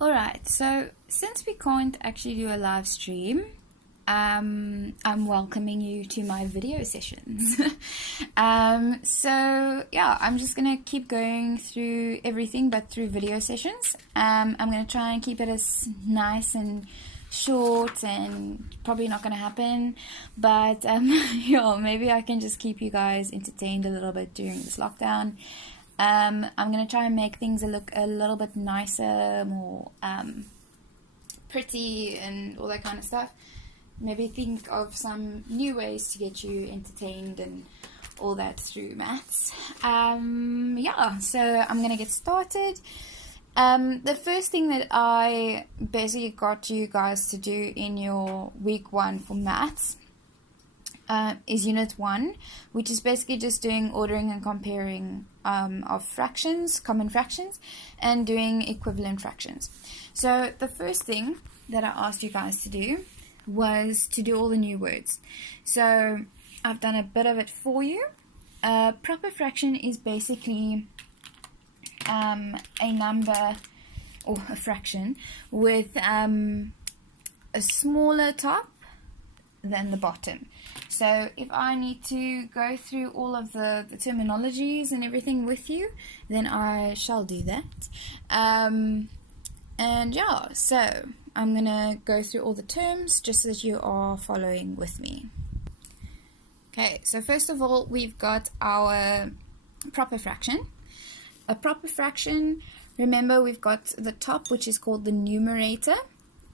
Alright, so since we can't actually do a live stream, I'm welcoming you to my video sessions. So yeah, I'm just gonna keep going through everything but through video sessions. I'm gonna try and keep it as nice and short, and probably not gonna happen, but yeah, maybe I can just keep you guys entertained a little bit during this lockdown. I'm going to try and make things look a little bit nicer, more pretty and all that kind of stuff. Maybe think of some new ways to get you entertained and all that through maths. Yeah, so I'm going to get started. The first thing that I basically got you guys to do in your week 1 for maths is unit 1, which is basically just doing ordering and comparing of fractions, common fractions, and doing equivalent fractions. So the first thing that I asked you guys to do was to do all the new words. So I've done a bit of it for you. Proper fraction is basically a number or a fraction with a smaller top than the bottom. So if I need to go through all of the terminologies and everything with you, then I shall do that. And yeah, so I'm gonna go through all the terms just so that you are following with me. Okay, so first of all, we've got our proper fraction. A proper fraction, remember, we've got the top, which is called the numerator.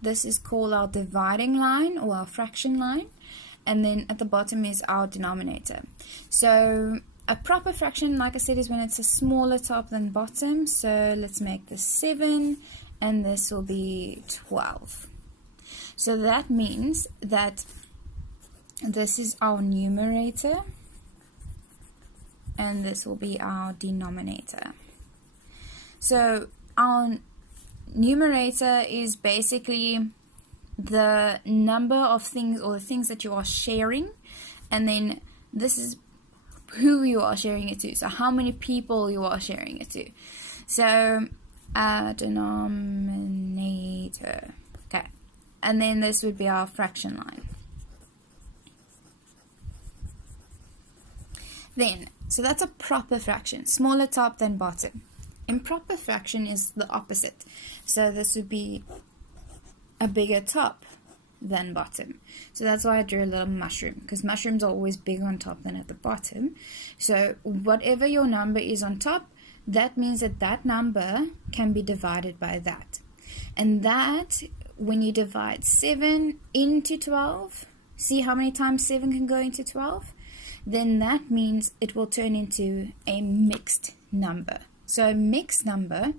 This is called our dividing line or our fraction line, and then at the bottom is our denominator. So a proper fraction, like I said, is when it's a smaller top than bottom. So let's make this 7, and this will be 12. So that means that this is our numerator, and this will be our denominator. So our numerator is basically the number of things, or the things that you are sharing, and then this is who you are sharing it to, so how many people you are sharing it to. So denominator, okay, and then this would be our fraction line. Then, so that's a proper fraction, smaller top than bottom. Improper fraction is the opposite. So this would be a bigger top than bottom. So that's why I drew a little mushroom, because mushrooms are always bigger on top than at the bottom. So whatever your number is on top, that means that that number can be divided by that. And that, when you divide 7 into 12, see how many times 7 can go into 12? Then that means it will turn into a mixed number. So a mixed number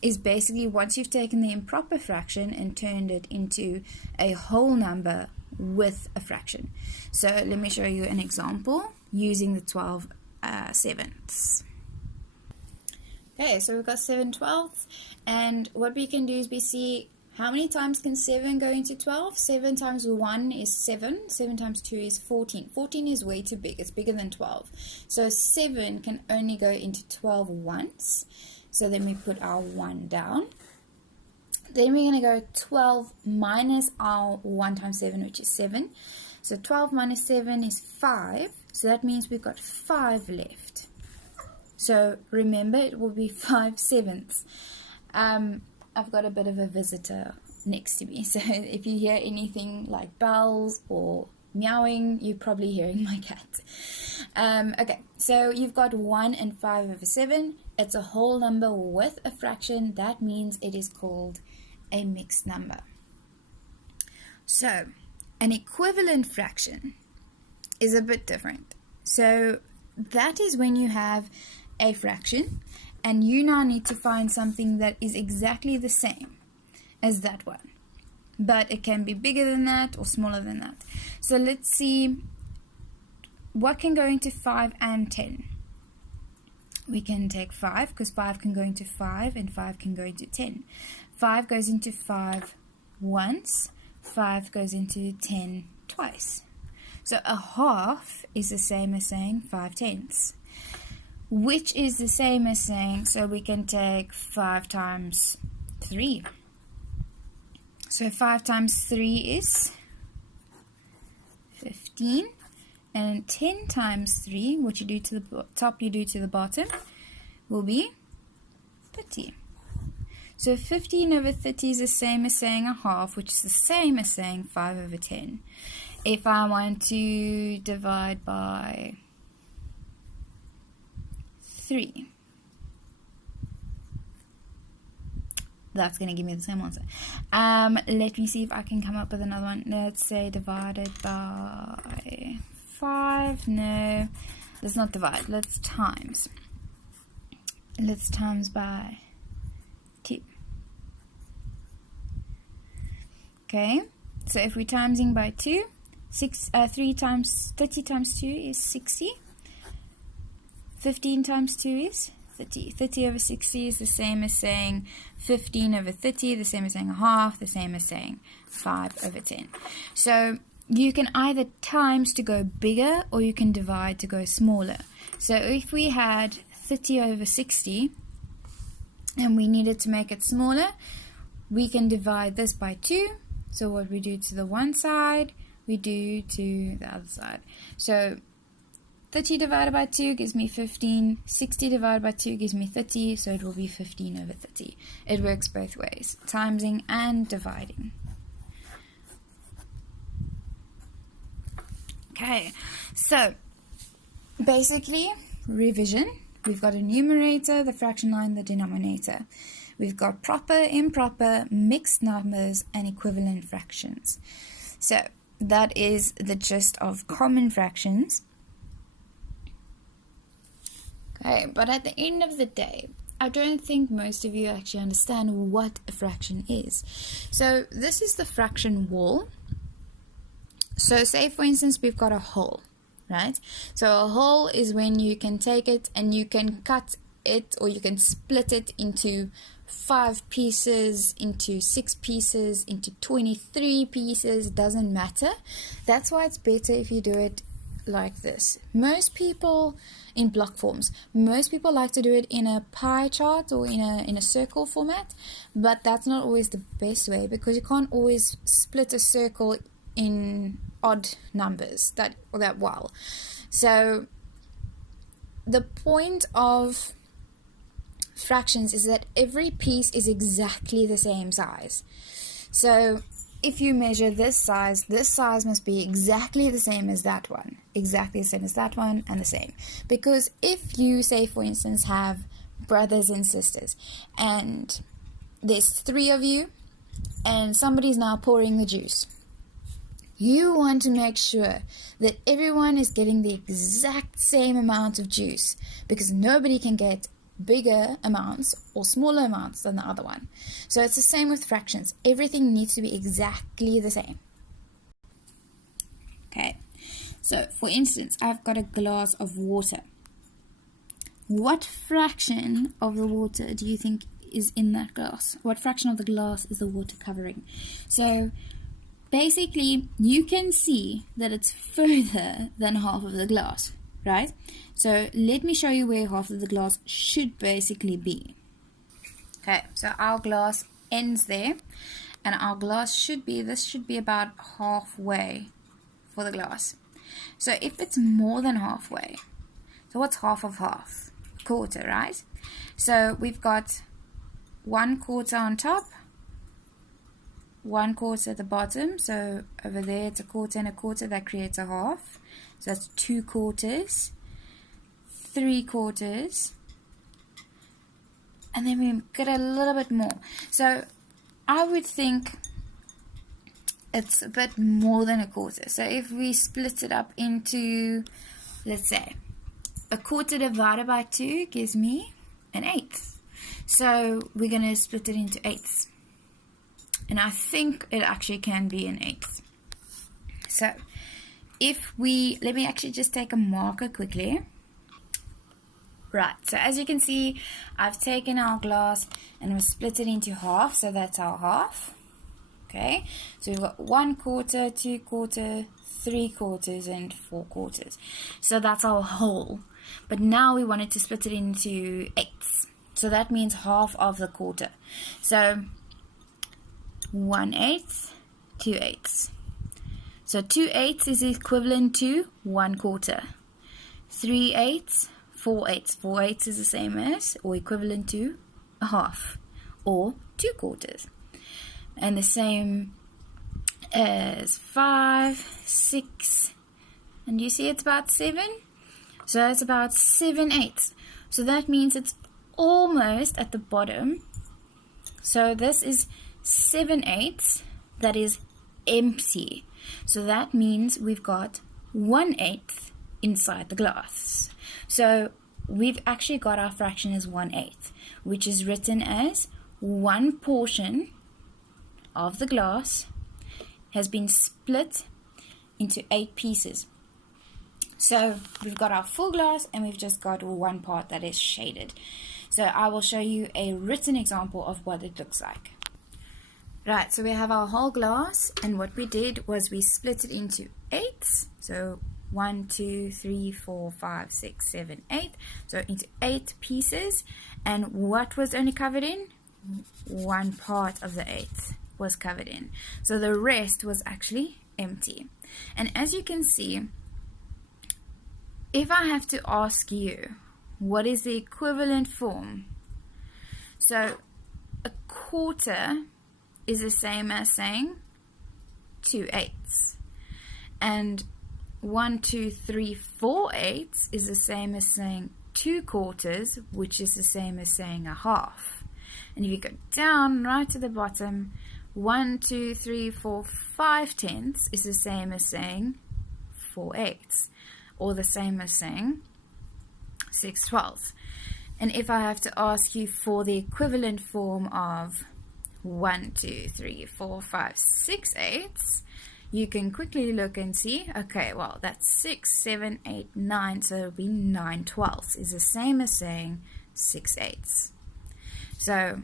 is basically once you've taken the improper fraction and turned it into a whole number with a fraction. So let me show you an example using the 12 sevenths. Okay, so we've got 7 twelfths, and what we can do is we see how many times can 7 go into 12? 7 times 1 is 7. 7 times 2 is 14. 14 is way too big. It's bigger than 12. So 7 can only go into 12 once. So then we put our 1 down. Then we're going to go 12 minus our 1 times 7, which is 7. So 12 minus 7 is 5. So that means we've got 5 left. So remember, it will be 5 sevenths. I've got a bit of a visitor next to me, so if you hear anything like bells or meowing, you're probably hearing my cat. Okay, so you've got 1 and 5 over 7. It's a whole number with a fraction. That means it is called a mixed number. So an equivalent fraction is a bit different. So that is when you have a fraction, and you now need to find something that is exactly the same as that one. But it can be bigger than that or smaller than that. So let's see what can go into 5 and 10. We can take 5, because 5 can go into 5 and 5 can go into 10. 5 goes into 5 once, 5 goes into 10 twice. So a half is the same as saying 5 tenths, which is the same as saying, so we can take 5 times 3. So 5 times 3 is 15. And 10 times 3, what you do to the top, you do to the bottom, will be 30. So 15 over 30 is the same as saying a half, which is the same as saying 5 over 10. If I want to divide by 3, that's going to give me the same answer. Let me see if I can come up with another one. Let's say divided by 5. No, let's not divide. Let's times. Let's times by 2. Okay, so if we're timesing by 2, 30 times 2 is 60. 15 times 2 is 30. 30 over 60 is the same as saying 15 over 30, the same as saying a half, the same as saying 5 over 10. So you can either times to go bigger or you can divide to go smaller. So if we had 30 over 60 and we needed to make it smaller, we can divide this by 2. So what we do to the one side, we do to the other side. So 30 divided by 2 gives me 15. 60 divided by 2 gives me 30. So it will be 15 over 30. It works both ways, timesing and dividing. Okay, so basically, revision. We've got a numerator, the fraction line, the denominator. We've got proper, improper, mixed numbers, and equivalent fractions. So that is the gist of common fractions. Okay, but at the end of the day, I don't think most of you actually understand what a fraction is. So this is the fraction wall. So say for instance we've got a whole, right? So a whole is when you can take it and you can cut it or you can split it into 5 pieces, into 6 pieces, into 23 pieces, doesn't matter. That's why it's better if you do it like this. Most people in block forms, most people like to do it in a pie chart or in a circle format, but that's not always the best way because you can't always split a circle in odd numbers that well. So the point of fractions is that every piece is exactly the same size. So if you measure this size must be exactly the same as that one, exactly the same as that one, and the same. Because if you, say for instance, have brothers and sisters and there's 3 of you and somebody's now pouring the juice, you want to make sure that everyone is getting the exact same amount of juice because nobody can get bigger amounts or smaller amounts than the other one. So it's the same with fractions. Everything needs to be exactly the same. Okay, so for instance, I've got a glass of water. What fraction of the water do you think is in that glass? What fraction of the glass is the water covering? So basically, you can see that it's further than half of the glass, right? So let me show you where half of the glass should basically be. Okay, so our glass ends there, and our glass should be, this should be about halfway for the glass. So if it's more than halfway, so what's half of half? Quarter, right? So we've got 1/4 on top, 1/4 at the bottom. So over there it's a quarter and a quarter, that creates a half. So that's 2/4, 3/4, and then we get a little bit more. So I would think it's a bit more than a quarter. So if we split it up into, let's say, 1/4 divided by 2 gives me 1/8. So we're going to split it into 8ths. And I think it actually can be 1/8. So if we, let me actually just take a marker quickly. Right, so as you can see, I've taken our glass and we've split it into half, so that's our half. Okay, so we've got 1/4, 2/4, 3/4, and 4/4. So that's our whole. But now we wanted to split it into 8ths. So that means half of the quarter. So 1/8, 2/8. So 2/8 is equivalent to 1/4. 3/8, 4/8. 4/8 is the same as or equivalent to a half or 2/4. And the same as 5, 6, and you see it's about 7. So it's about 7/8. So that means it's almost at the bottom. So this is 7/8 that is empty. So that means we've got 1/8 inside the glass. So we've actually got our fraction as 1/8, which is written as one portion of the glass has been split into 8 pieces. So we've got our full glass and we've just got one part that is shaded. So I will show you a written example of what it looks like. Right, so we have our whole glass, and what we did was we split it into 8. So 1, 2, 3, 4, 5, 6, 7, 8. So into 8 pieces. And what was only covered in? One part of the 8 was covered in. So the rest was actually empty. And as you can see, if I have to ask you, what is the equivalent form? So a quarter is the same as saying 2/8. And 1, 2, 3, 4/8 is the same as saying 2/4, which is the same as saying a half. And if you go down right to the bottom, 1, 2, 3, 4, 5/10 is the same as saying 4/8, or the same as saying 6/12. And if I have to ask you for the equivalent form of 1, 2, 3, 4, 5, 6/8, you can quickly look and see, okay, well, that's 6, 7, 8, 9, so it'll be 9/12 is the same as saying 6/8. So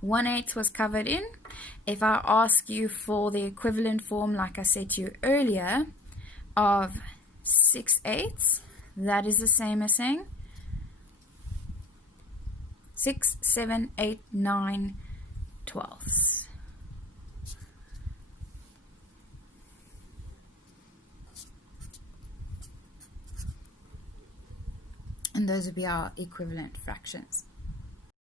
1/8 was covered in. If I ask you for the equivalent form, like I said to you earlier, of 6/8, that is the same as saying 6, 7, 8, 9, 12. And those would be our equivalent fractions.